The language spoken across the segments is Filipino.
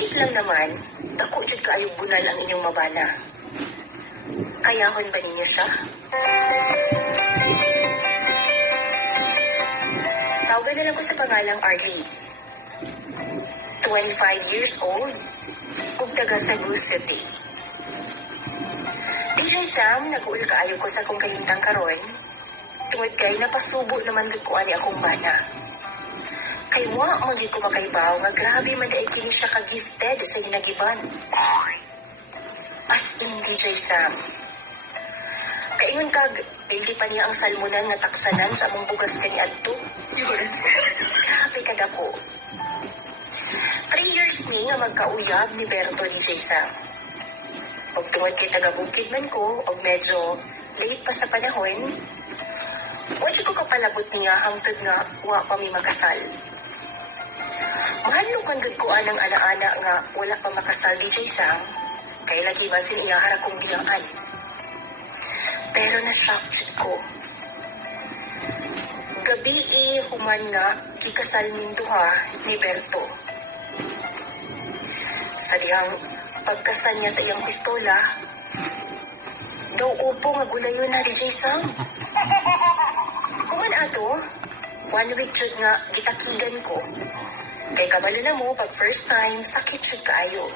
Hingit lang naman, dako jud kaayong bunal ang inyong mabana. Kayahon ba ninyo siya? Tawagan na lang ko sa pangalang Arlie. 25 years old, ug taga Cebu City. DJ Sam, nag-uul kaayo ko sa akong kahimtang karon. Tungod kay napasubo naman gid ko ani akong bana. Kay wa mo di ko makaibaw nga grabe man daig kini siya ka-gifted sa ginagiban. As in DJ Sam. Kaingon kag daily pa niya ang salmunan nga taksanan sa among bugas kaniadto. Grabe ka dako. 3 years ni nga magkauyab ni Berto DJ Sam. Og tungod kay taga-bukid man ko og medyo late pa sa panahon, wala ko kapalabot niya hangtod nga wa pa mi makasal. Mahalong man gud ko anang ana-ana nga wala pa makasal DJ Sam, kay lagi man sin iya hara kong biyaan. Pero na-shock jud ko. Gabi human nga kikasal ning duha ni Berto. Sa dihang pagkasal niya sa iyang pistola, daw upo nga gulayon na DJ Sam. Kuman ato, 1 week jud nga gitakigan ko. Kay kabalo na mo, pag first time, sakit jud kaayo.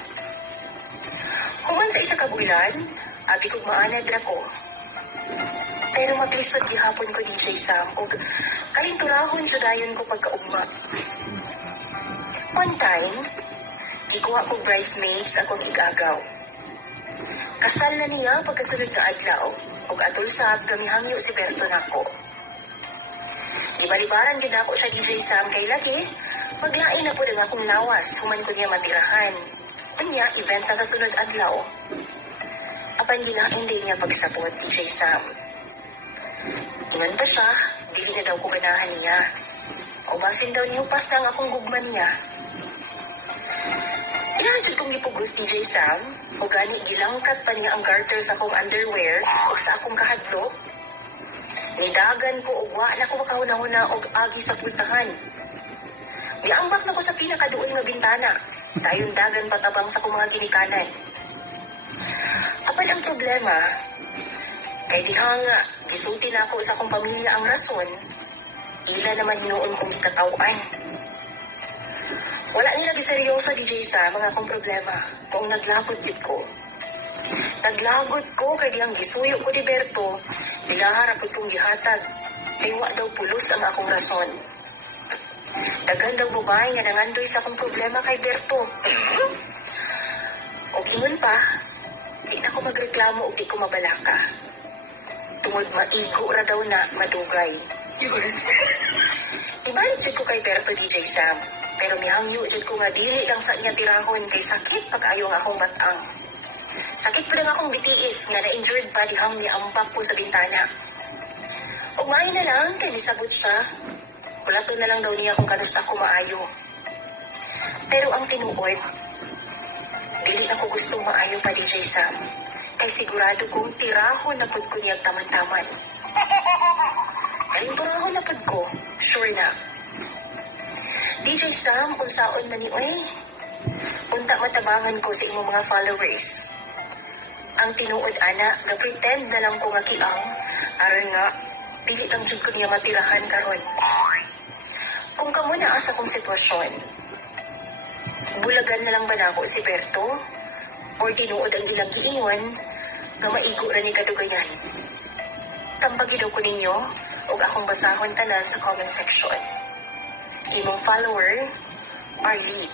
Kuman sa isa ka bulan, abi kog maanad ra ko. Pero maglisod gihapon ko DJ Sam, ug kalinturahon sa dayon ko pagkaugma. One time, gikuha ko bridesmaids akong igagaw. Kasal na niya pagkasunod nga adlaw, ug atol sa gamihangyo si Berto nako. Gibalibaran gid ako sa DJ Sam kay lagi, maglain na po ang akong lawas, human ko niya matirahan. Unya, event na sa sunod adlaw. Apan ginain din niya pagsabot DJ Sam. Ingon pa siya, dili na daw ko ganahan niya. O basin daw nihupas na ang akong gugman niya. Inahadjud kong gipugos DJ Sam, o gani gilangkat pa niya ang garter sa akong underwear o sa akong kahadlok. Nidagan ko og wa na ko makahuna-huna og agi sa pultahan. Giambak na ko sa pinakaduol nga bintana. Dayon dagan patabang sa akong mga ginikanan. Apan ang problema, kay dihang gisulti na ako sa akong pamilya ang rason, ila naman noon kong gikatawan. Wala nila giseryoso DJ sa mga akong problema kung naglagot yun ko. Naglagot ko kay dihang gisuyo ko ni Berto, nilaharapod kong gihatag, kay wa daw pulos ang akong rason. Daghan daw babae nga nangandoy sa akong problema kay Berto. O ingon pa, di na ko magreklamo o di ko mabalaka. Tungod maigo ra daw na madugay. Ibalik jud ko kay Berto DJ Sam, pero mihangyo jud ko nga dili lang sa niya tirahon kay sakit pag-ayo nga akong batang. Sakit pa lang akong bitiis nga na-injured pa dihang niampak ko sa bintana. Umay na lang kay nisabot siya. Kulato na lang daw niya kung kanus ako maayo. Pero ang tinuod, dili ako gustong maayo pa DJ Sam, kay sigurado kong tirahon na pud ko niyang taman-taman. Kaya tirahon na pud ko, sure na. DJ Sam, unsaon man ni oy. Unta matabangan ko sa imong mga followers. Ang tinuod ana, ga-pretend na lang ko nga kiang, aron nga, dili lang jud ko niya matirahan karon. Kung kamo na asa kong sitwasyon, bulagan na lang ba na ako si Berto? O tinuod ang ilang giingon nga maigo ra ni kadugayan? Tambagi daw ko ninyo o akong basahon tanan sa comment section. Imong follower, Arlie.